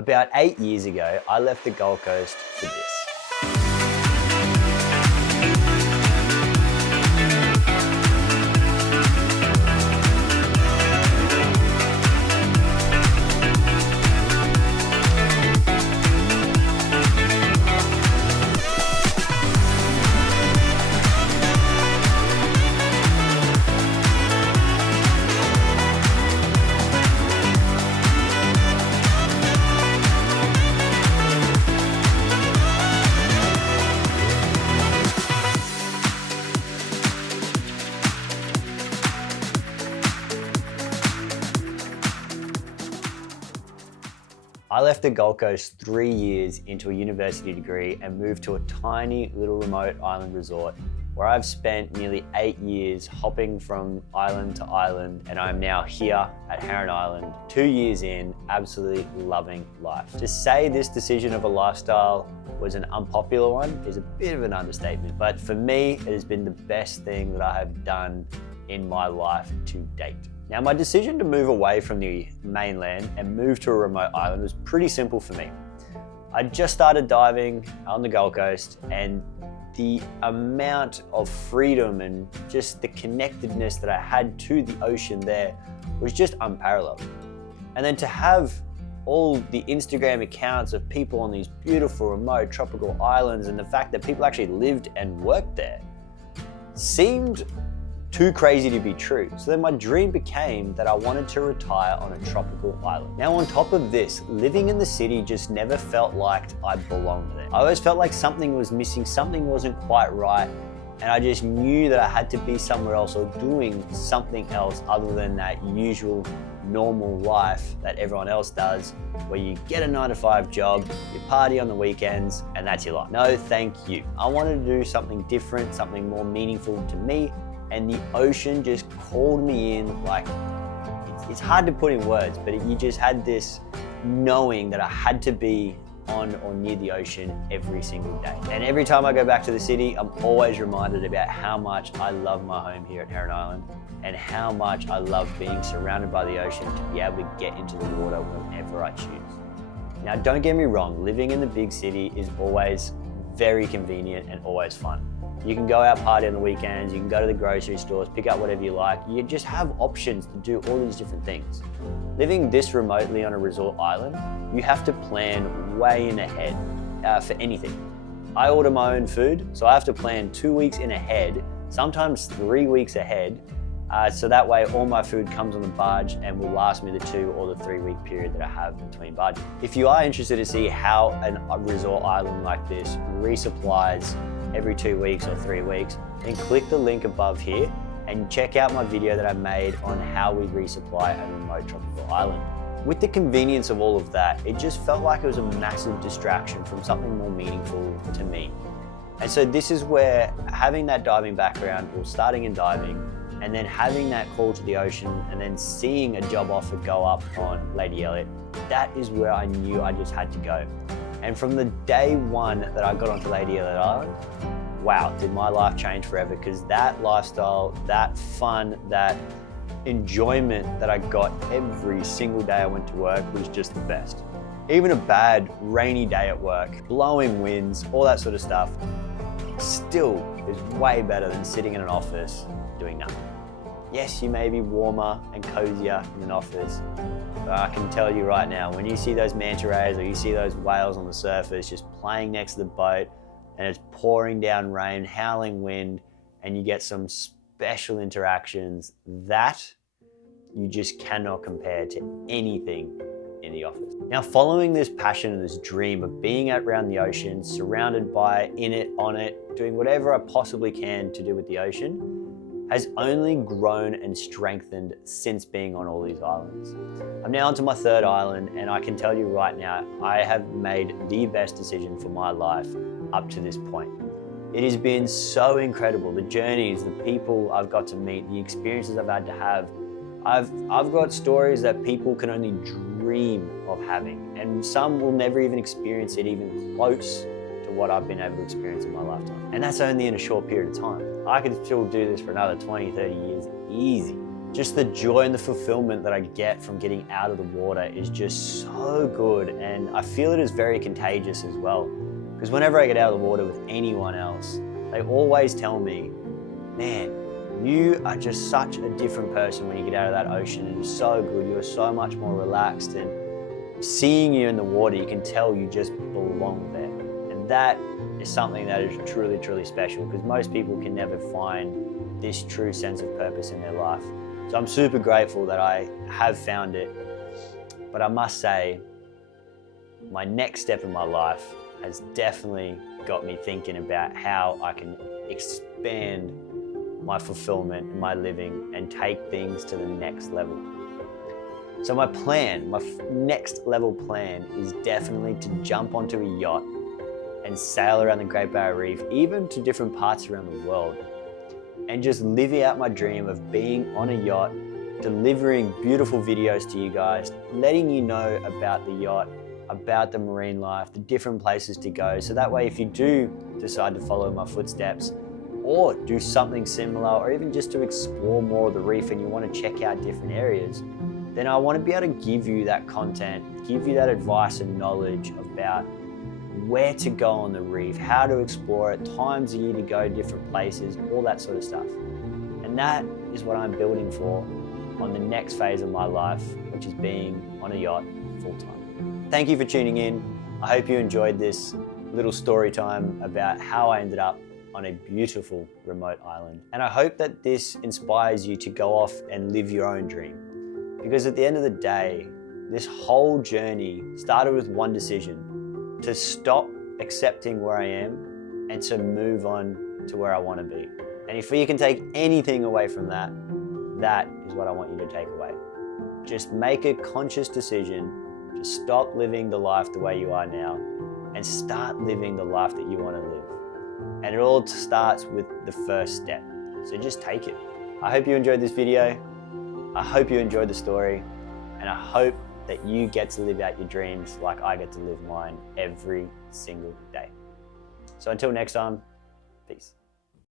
About 8 years ago, I left the Gold Coast for this. I left the Gold Coast 3 years into a university degree and moved to a tiny little remote island resort where I've spent nearly 8 years hopping from island to island, and I'm now here at Heron Island, 2 years in, absolutely loving life. To say this decision of a lifestyle was an unpopular one is a bit of an understatement, but for me, it has been the best thing that I have done in my life to date. Now, my decision to move away from the mainland and move to a remote island was pretty simple for me. I just started diving on the Gold Coast, and the amount of freedom and just the connectedness that I had to the ocean there was just unparalleled. And then to have all the Instagram accounts of people on these beautiful remote tropical islands, and the fact that people actually lived and worked there seemed too crazy to be true. So then my dream became that I wanted to retire on a tropical island. Now, on top of this, living in the city just never felt like I belonged there. I always felt like something was missing, something wasn't quite right, and I just knew that I had to be somewhere else or doing something else other than that usual normal life that everyone else does, where you get a 9-to-5 job, you party on the weekends, and that's your life. No, thank you. I wanted to do something different, something more meaningful to me, and the ocean just called me in. Like, it's hard to put in words, but you just had this knowing that I had to be on or near the ocean every single day. And every time I go back to the city, I'm always reminded about how much I love my home here at Heron Island and how much I love being surrounded by the ocean to be able to get into the water whenever I choose. Now, don't get me wrong, living in the big city is always very convenient and always fun. You can go out party on the weekends, you can go to the grocery stores, pick up whatever you like. You just have options to do all these different things. Living this remotely on a resort island, you have to plan way in ahead for anything. I order my own food, so I have to plan 2 weeks in ahead, sometimes 3 weeks ahead, so that way all my food comes on the barge and will last me the 2 or the 3 week period that I have between barges. If you are interested to see how a resort island like this resupplies every 2 weeks or 3 weeks, then click the link above here and check out my video that I made on how we resupply a remote tropical island. With the convenience of all of that, it just felt like it was a massive distraction from something more meaningful to me. And so this is where having that diving background, or starting in diving, and then having that call to the ocean, and then seeing a job offer go up on Lady Elliot, that is where I knew I just had to go. And from the day one that I got onto Lady Elliot Island, wow, did my life change forever, because that lifestyle, that fun, that enjoyment that I got every single day I went to work was just the best. Even a bad rainy day at work, blowing winds, all that sort of stuff, still is way better than sitting in an office doing nothing. Yes, you may be warmer and cozier in an office, but I can tell you right now, when you see those manta rays or you see those whales on the surface just playing next to the boat, and it's pouring down rain, howling wind, and you get some special interactions, that you just cannot compare to anything in the office. Now, following this passion and this dream of being out around the ocean, surrounded by, in it, on it, doing whatever I possibly can to do with the ocean, has only grown and strengthened since being on all these islands. I'm now onto my 3rd island, and I can tell you right now, I have made the best decision for my life up to this point. It has been so incredible. The journeys, the people I've got to meet, the experiences I've had to have. I've got stories that people can only dream of having, and some will never even experience it even close to what I've been able to experience in my lifetime. And that's only in a short period of time. I could still do this for another 20, 30 years easy. just the joy and the fulfillment that I get from getting out of the water is just so good. And I feel it is very contagious as well. Because whenever I get out of the water with anyone else, they always tell me, man, you are just such a different person when you get out of that ocean, and you're so good, you're so much more relaxed, and seeing you in the water, you can tell you just belong there. And that is something that is truly, truly special, because most people can never find this true sense of purpose in their life. So I'm super grateful that I have found it. But I must say, my next step in my life has definitely got me thinking about how I can expand my fulfillment in my living and take things to the next level. So my plan, my next level plan is definitely to jump onto a yacht and sail around the Great Barrier Reef, even to different parts around the world, and just live out my dream of being on a yacht, delivering beautiful videos to you guys, letting you know about the yacht, about the marine life, the different places to go. So that way, if you do decide to follow my footsteps or do something similar, or even just to explore more of the reef and you want to check out different areas, then I want to be able to give you that content, give you that advice and knowledge about where to go on the reef, how to explore it, times a year to go different places, all that sort of stuff. And that is what I'm building for on the next phase of my life, which is being on a yacht full time. Thank you for tuning in. I hope you enjoyed this little story time about how I ended up on a beautiful remote island. And I hope that this inspires you to go off and live your own dream. Because at the end of the day, this whole journey started with one decision: to stop accepting where I am and to move on to where I want to be. And if you can take anything away from that, that is what I want you to take away. Just make a conscious decision to stop living the life the way you are now and start living the life that you want to live. And it all starts with the first step. So just take it. I hope you enjoyed this video. I hope you enjoyed the story, and I hope that you get to live out your dreams like I get to live mine every single day. So until next time, peace.